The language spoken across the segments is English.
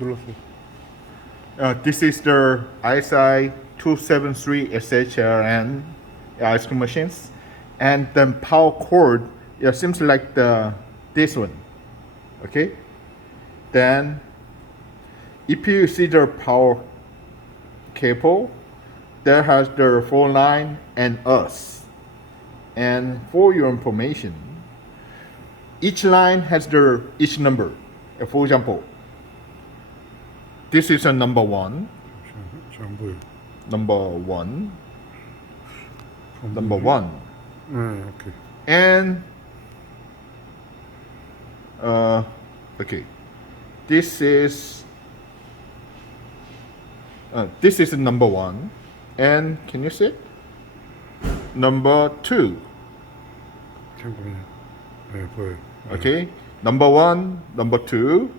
눌렀어. This is the ISI 273 ICETRO ice cream machines, and the power cord seems like this one. Okay, then if you see the power cable, there has the phone line and us. And for your information, each line has each number. For example, this is a number one, 잘안 보여. number one, 안 number 보이네. one, 네, 오케이. and okay, this is number one, and can you see it? Number two. 잠깐만요. 네, 보여요. 네. Okay, number one, number two,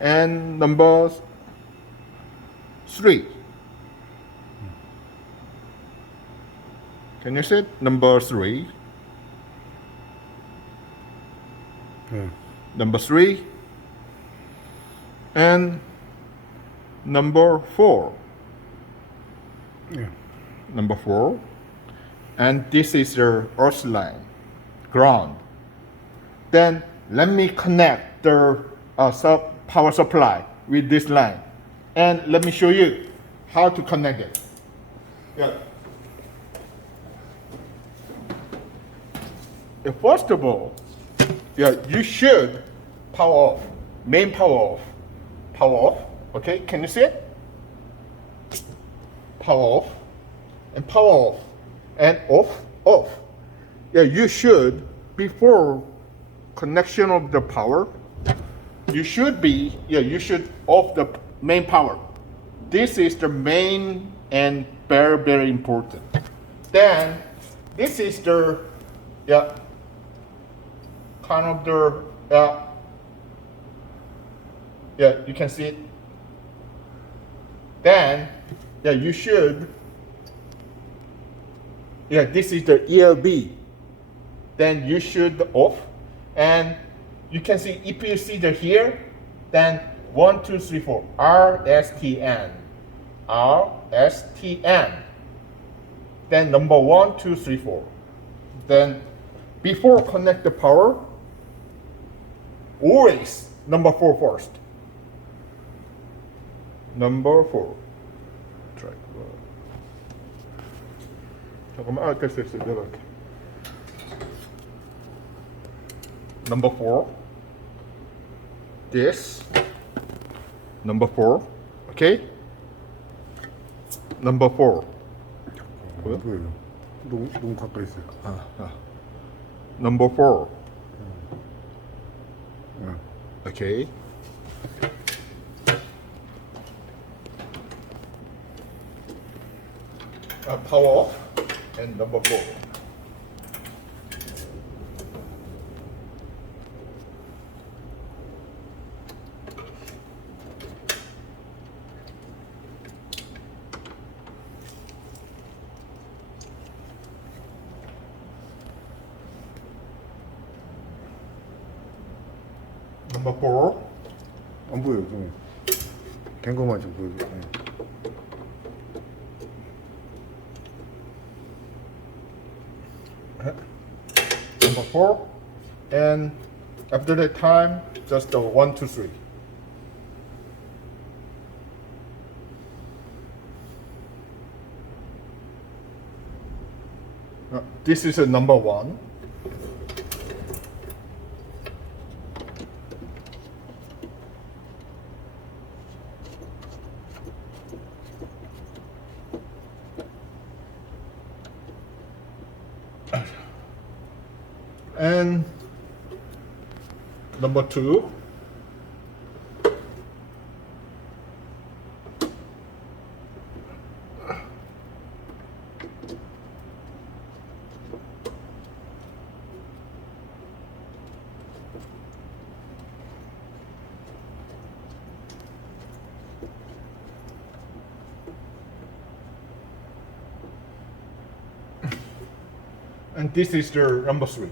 and number three. Can you see it? Number three, 네. number three, and number four. 네. Number four, and this is your earth line, ground. Then let me connect the power supply with this line, and let me show you how to connect it. Yeah. First of all, you should power off, main power off. Okay, can you see it? Power off, and power off, and off. Yeah, you should, before connection of the power, you should off the main power. This is the main and very, very important. Then this is the kind of the you can see it. Then you should this is the ELB. Then you should off, and you can see, if you see the here, then 1 2 3 4 RSTN. Then number 1 2 3 4. Then before connect the power, always number 4 first. Number 4. Try. 잠깐만, 됐어. 내려갈게. Number 4. This. Number 4. Okay? Number 4. 안 보여요. 너무 가까이 있어요. Number 4. 네. Okay. Power off, and number 4. Number 4. 안 보여요. 네. 된 것만 좀 보여줘. 네. Number 4. And after that time, just the 1 2 3. This is a number 1. And number 2. And this is the number 3.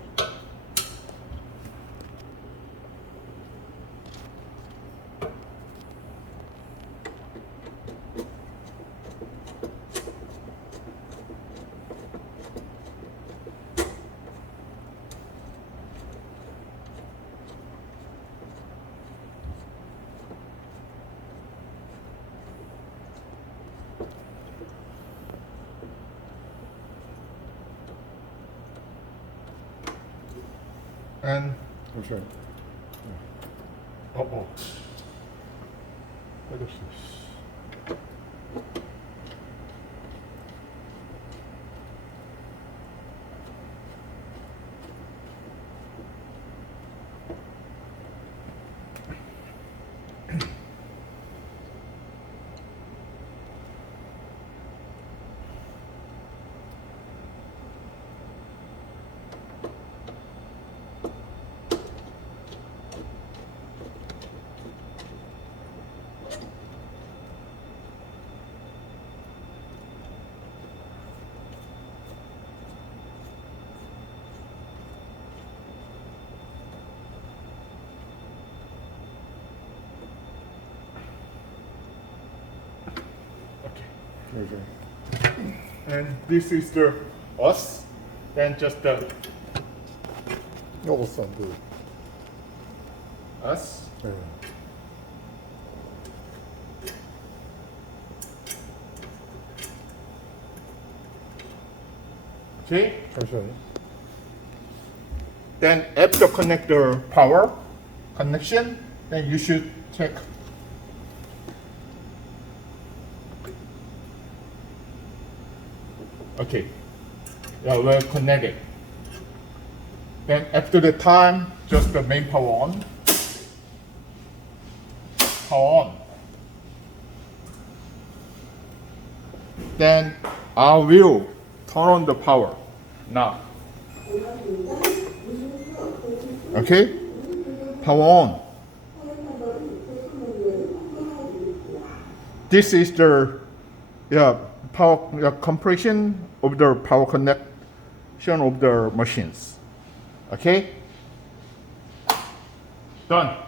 And 잠시만요. what is this? 잠시만요. And this is the us. Then just the 먹었어 안 보여. us. 네. Okay. 잠시만요. Then after connect the power connection, then you should check. Okay. Yeah, we're connected. Then after the time, just the main power on. Power on. Then I will turn on the power now. Okay? Power on. This is the power compression of the power connection of the machines. Okay? Done.